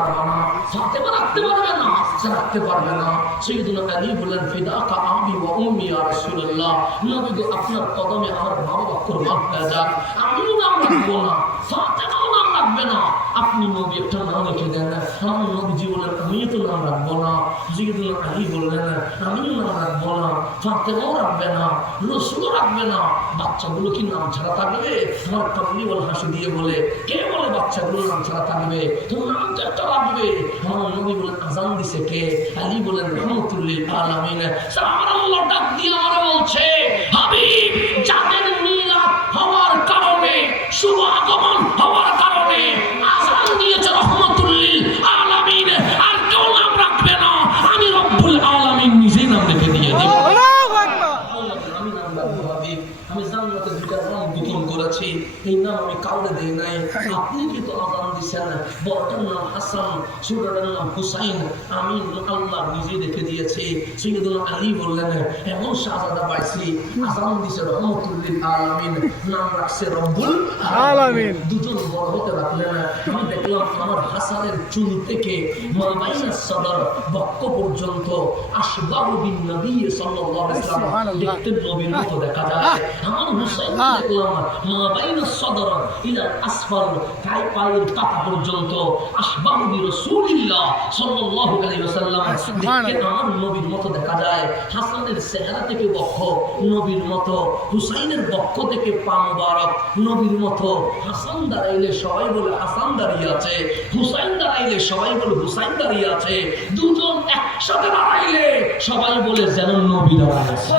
পারবে না, ফাতেমা রাখতে পারবে না, রাখতে পারবে না। সাইয়েদুনা আলী বলেন ফিদাকা আবি ওয়া উম্মি ইয়া রাসূলুল্লাহ, নবী গো আপনার কদমে আমার মা বাবা কুরবান হয়ে যাক, আমিও নাম রাখবো না, ফাতেমাও নাম রাখবে না, আপনি নবী একটা নাম রেখে দেন। আমার নবীজি বলেন আমিও তো নাম রাখবো না। সাইয়েদুনা আলী বললেন আমিও নাম রাখবো না, ফাতেমাও রাখবে না, রসুলও রাখবে না। বাচ্চাগুলো কি নাম ছাড়া থাকবে? আমার কামলিওয়ালা হাসি দিয়ে বলে, কে বলে বাচ্চাগুলো নাম ছাড়া থাকবে? তোমার নাম তো একটা রাখবে। আমার নবী বলেন আজান দিছে কে? আলী বলেন রহমতুল লিল আলামিন। আমার আল্লাহ ডাক দিয়ে আমারে বলছে, হাবিব যাদের মিলাদ হওয়ার কারণে, শুভ আগমন হওয়ার কারণে আজান দিয়েছে রহমতুল লিল আলামিন, আর কেউ নাম রাখবে না, আমি রব্বুল আলামিন নিজেই নাম রেখে দিয়ে দেব। আমি জান্নাতের দুইটা নাম গোপন করেছি, এই নাম আমি কাউরে দেই নাই। আপনি কিন্তু আজান দিচ্ছেন, বড়টার নাম হাসান, ছোটটার নাম হুসাইন, আমি আল্লাহ নিজে রেখে দিয়েছি। সাইয়েদুনা আলী বললেন এমন শাহজাদা পাইছি, আজান দিছে রহমতুল লিল আলামিন, নাম রাখছে রব্বুল আলামিন। দুজন বড় হতে রাখলেন। আমি দেখলাম আমার হাসানের চুল থেকে মাবাইনা সদর বক্ষ পর্যন্ত আশবাহু বিন নবী সাল্লাল্লাহু আলাইহি ওয়াসাল্লাম, দেখতে নবীর মতো দেখা যায়। আমার হুসাইন দেখলাম মাবাইনা সদর ইলা আসফাল, পায়ের পাতা পর্যন্ত আশবাহু বি রাসূলিল্লাহ সাল্লাল্লাহু আলাইহি ওয়াসাল্লাম, দেখতে আমার নবীর মতো দেখা যায়। হাসানের চেহারা থেকে বক্ষ নবীর মতো, হুসাইনের বক্ষ থেকে পা মোবারক নবীর মতো। হাসান দাঁড়াইলে সবাই বলে হাসান দাঁড়িয়ে আছে, হুসাইন দাঁড়াইলে সবাই বলে হুসাইন দাঁড়িয়ে আছে, দুজন একসাথে দাঁড়াইলে সবাই বলে যেন নবী দাঁড়ায় আছে।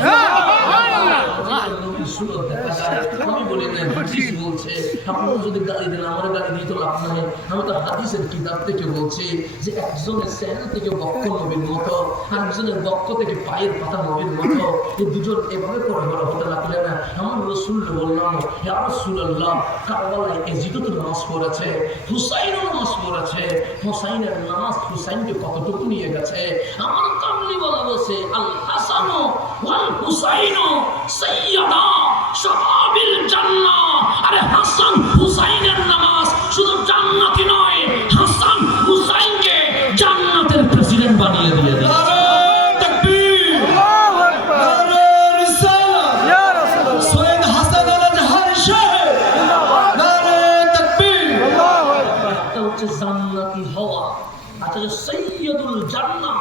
আমি বলি না, হাদিস বলছে, আপনারা যদি গালি দেন আমার গালি দিয়ে তো লাভ নাই। আমি তো হাদিসের কিতাব থেকে বলছি যে একজনের চেহারা থেকে বক্ষ নবীর মতো, আরেকজনের বক্ষ থেকে পায়ের পাতা নবীর মতো, এই দুজন এভাবে করে বড় হতে লাগলেন। আমার রসুল বললাম ইয়া রাসূলুল্লাহ, কারবালায় এজিদও তো নামাজ পড়েছে, হুসাইনও নামাজ পড়েছে, হুসাইনের নামাজ হুসাইনকে কতটুকু নিয়ে গেছে? আমার কামলি বলা বসে আল হাসানু ওয়াল হুসাইনু সাইয়্যিদা শাবাবিল জান্নাহ। আরে হাসান হুসাইনের নামাজ শুধু জান্নাতি নয়, হাসান হুসাইনকে জান্নাতের প্রেসিডেন্ট বানিয়ে দিয়ে দিয়েছে। জান্নাতি হওয়া, আচ্ছা সাইয়্যিদুল জান্নাহ,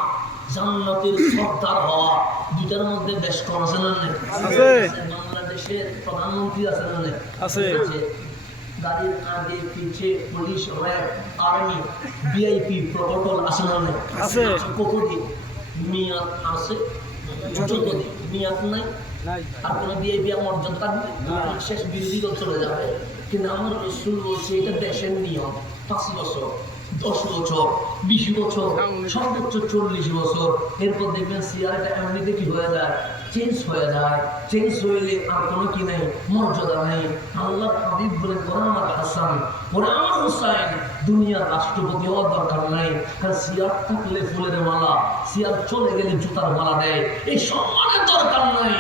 জান্নাতের সর্দার হওয়া, দুইটার মধ্যে বেশ কম আছে না? বাংলাদেশের প্রধানমন্ত্রী আছে না? আছে। গাড়ির আগে পিছে police, RAB, army, VIP protocol আছে না? আছে। কতদিন মেয়াদ আছে? যতদিন মেয়াদ নাই আর কোনো ভিআইপি মর্যাদা থাকবে, শেষ বিরোধী দল চলে যাবে। কিন্তু আমার রাসূল বলছে এটা দেশের নিয়ম, 5 বছর, 10 বছর, 20 বছর, সর্বোচ্চ 40 বছর। এরপর দেখবেন সিয়ারটা এমনিতে কি হয়ে যায়, চেঞ্জ হয়ে যায়। চেঞ্জ হইলে আর কোনো কি নেই, মর্যাদা নেই। আল্লাহ হাবিব বলে ওরা আমার হাসান, ওরা আমার হুসাইন, দুনিয়ার রাষ্ট্রপতি হওয়ার দরকার নাই, কারণ সিয়ার থাকলে ফুলের মালা, সিয়ার চলে গেলে জুতার মালা দেয়, এই সম্মানের দরকার নাই।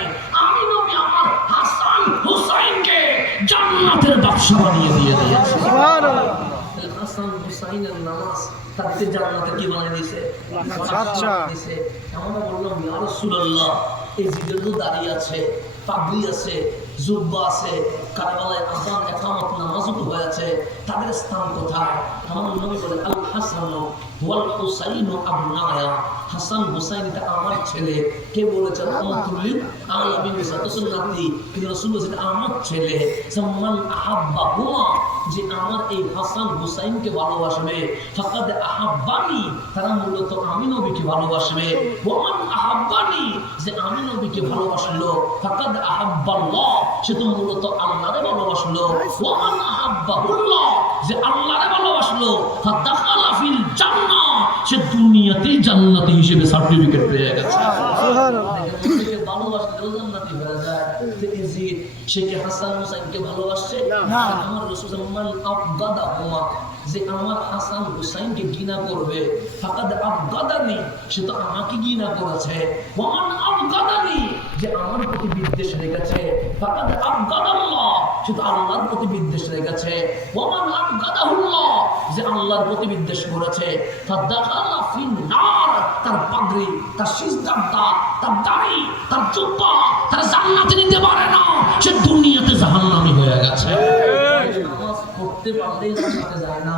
আমি নবী আমার হাসান হুসাইনকে জান্নাতের ব্যবসা বানিয়ে দিয়ে দিয়েছি। হাসান হুসাইনের নামাজ তাকে জান্নাতে কি বানিয়ে দিয়েছে? আচ্ছা আমরা বললাম ইয়া রাসূলুল্লাহ, এই জিগর দাঁড়িয়ে আছে, পাগড়ি আছে, জুব্বা আছে, কারবালায় আযান ইকামত নামাজও হয়েছে, তাদের স্থান কোথায়? আমার নবী বলে আল হাসান ওয়াল হুসাইন আবনায়া, হাসান হুসাইন এটা আমার ছেলে। কে বলেছে? রহমাতুল লিল আলামিন, সুন্নতি, কিন্তু রাসূল বলেছেন আমার ছেলে। সাম্মান আহাব্বাহুমা, যে আমার এই হাসান হুসাইনকে ভালোবাসবে, ফাকাদ আহাব্বানি, তারা মূলত আমি নবীকে ভালোবাসবে। ওয়ামান আহাব্বানি, যে আমি নবীকে ভালোবাসলো, ফাকাদ আহাব্বাল্লাহ, সে তো মূলত আল্লাহকে ভালোবাসলো। ওয়ামান আহাব্বাহুল্লাহ, যে আল্লাহকে ভালোবাসলো, ফাদাখালা ফিল জান্নাহ, সে দুনিয়াতেই জান্নাতি হিসেবে সার্টিফিকেট পেয়ে গেছে। সুবহানাল্লাহ। ভালোবাসলে জান্নাতি হয়ে যায়। সে কি হাসান হুসাইনকে ভালোবাসছে? না। আমার রাসূল মান আবগাদাহুমা, যে আমার হাসান হুসাইনকে ঘৃণা করবে, ফাকাদ আবগাদানি, সে তো আমাকে ঘৃণা করেছে। ওয়ামান আবগাদানি, যে আমার প্রতি বিদ্বেষ রেখেছে, ফাকাদ আবগাদাল্লাহ, সে শুধু আল্লাহর প্রতি বিদ্বেষ রেখেছে, ওমান আবগাদাহুল্লাহ, যে আল্লাহর প্রতি বিদ্বেষ করেছে, ফাদাখালা ফিন্নার, তার পাগড়ি, তার সিজদার দাঁত, তার দাড়ি, তার জুব্বা তার জান্নাতে নিতে পারে না, সে দুনিয়াতে জাহান্নামী হয়ে গেছে। নামাজ পড়তে পারলেই জান্নাতে যায় না,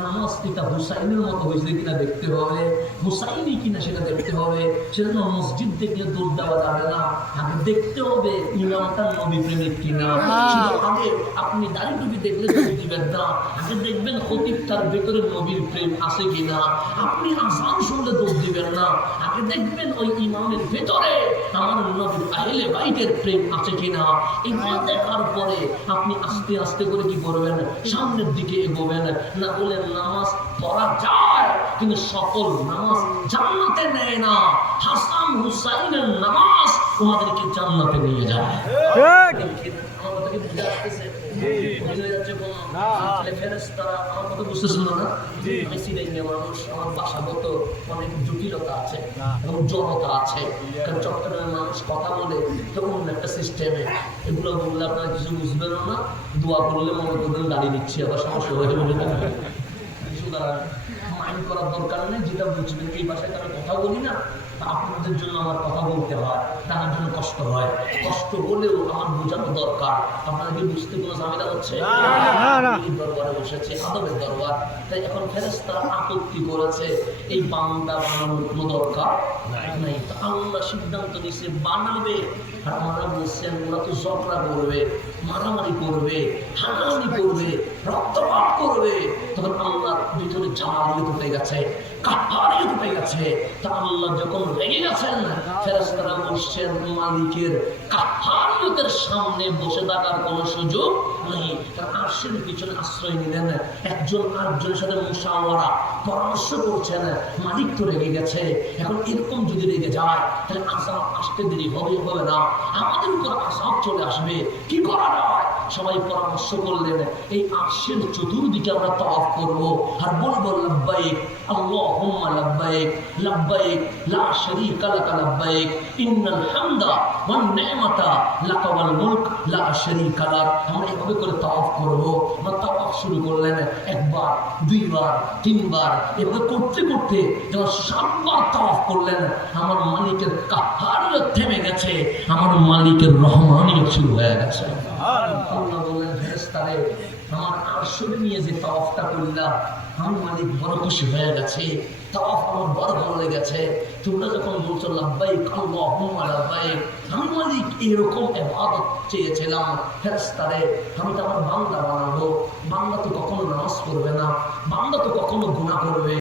নামাজ পিতা হুসাইনের মতো হয়েছে কিনা দেখতে হবে, হুসাইনি কিনা সেটা দেখতে হবে। সেজন্য মসজিদ দেখলে দৌড় দেওয়া যাবে না, আগে দেখতে হবে ইমামটা নবী প্রেমিক কিনা। শুধু আগে আপনি দাড়ি টুপি দেখলে দৌড় দিবেন না, আগে দেখবেন খতিব তার ভেতরে নবীর প্রেম আছে কিনা। আপনি আযান শুনলে দৌড় দিবেন না, আগে দেখবেন ওই ইমামের ভেতরে আমার নবীর আহলে বাইতের প্রেম আছে কিনা। এগুলো দেখার পরে আপনি আস্তে আস্তে করে কি করবেন, সামনের দিকে এগোবেন। না বলে নামাজ পড়া যায় কিন্তু সকল নামাজ জান্নাতে নেয় না। হাসান হুসাইনের নামাজ ওনাদেরকে জান্নাতে নিয়ে যায়। আমার কথা কি বুঝে আসতেছে? বুঝে যাচ্ছে কোনো? ফেরেশতারা আমার কথা বুঝতেছিল না? আমি সিলেটের মানুষ, আমার ভাষাগত অনেক জটিলতা আছে এবং জড়তা আছে, কারণ চট্টগ্রামের মানুষ কথা বলে তো অন্য একটা সিস্টেমে। এগুলো বললে আপনারা কিছু বুঝবেন না, দোয়া করলে মনে করবেন দাঁড়িয়ে দিচ্ছি, আবার সমস্যা হয়ে যাবে। সুতরাং মাইন্ড করার দরকার নেই, যেটা বুঝবেন। এই ভাষায় আমি কথা বলি না, আপনাদের জন্য আমার কথা বলতে হয়, তার জন্য কষ্ট হয়, কষ্ট হলেও আমার বোঝানো দরকার। আপনারা কি বুঝতে কোনো ঝামেলা হচ্ছে? দরবারে বসেছে, আদবের দরবার, তাই এখন ফেরেশতারা আপত্তি করেছে এই বান্দা বানানোর কোনো দরকার নাই। তো আল্লাহ সিদ্ধান্ত নিছে বানাবে, আর আমরা বলছেন ওরা তো ঝগড়া করবে, মারামারি করবে, হানাহানি করবে, রক্তপাত করবে। তখন আল্লাহর ভিতরে জালালিয়ত উঠে গেছে, কাহারিয়ত উঠে গেছে। তা আল্লাহ যখন রেগে গেছেন, ফেরেশতারা বলছেন মালিকের কাহারিয়তের সামনে বসে থাকার কোনো সুযোগ নেই। কারণ আরশের পিছনে আশ্রয় নিলেন, একজন আরেকজনের সাথে মুশাওয়ারা পরামর্শ করছেন। মালিক তো রেগে গেছে, এখন এরকম যদি রেগে যায় তাহলে আযাব আসতে দেরি হবে না, আমাদের উপর আযাব চলে আসবে, কি করা যায়? সবাই পরামর্শ করলেন এই আরশের চতুর্দিকে আমরা তাওয়াফ করব আর বলবো লাব্বাইক আল্লাহুম্মা লাব্বাইক লাব্বাইক লা শারীকা লাকা লাব্বাইক ইন্নাল হামদা ওয়ান নি'মাতা লাকা ওয়াল মুলক লা শারীকা লাক। আমরা এভাবে করে তাওয়াফ করব। আমরা তাওয়াফ শুরু করলেন, একবার, দুইবার, তিনবার, এভাবে করতে করতে যখন 7 বার তাওয়াফ করলেন, আমার মালিকের কাহারিয়ত থেমে গেছে, আমার মালিকের রহমানিয়ত শুরু হয়ে গেছে। আল্লাহ বললেন ফেরেশতারে, আমার আরশে নিয়ে যে তাওয়াফটা করলাম, আমার মালিক বড় খুশি হয়ে গেছে, তাওয়াফ আমার বড় ভালো লেগেছে। তোমরা যখন বলছো লাব্বাইক আল্লাহুম্মা লাব্বাইক, আমি মালিক এরকম ইবাদত চেয়েছিলাম। ফেরেশতারে, আমি তো আমার বান্দা বানাবো, বান্দা তো কখনো নামাজ পড়বে না, বান্দা তো কখনো গুনাহ করবে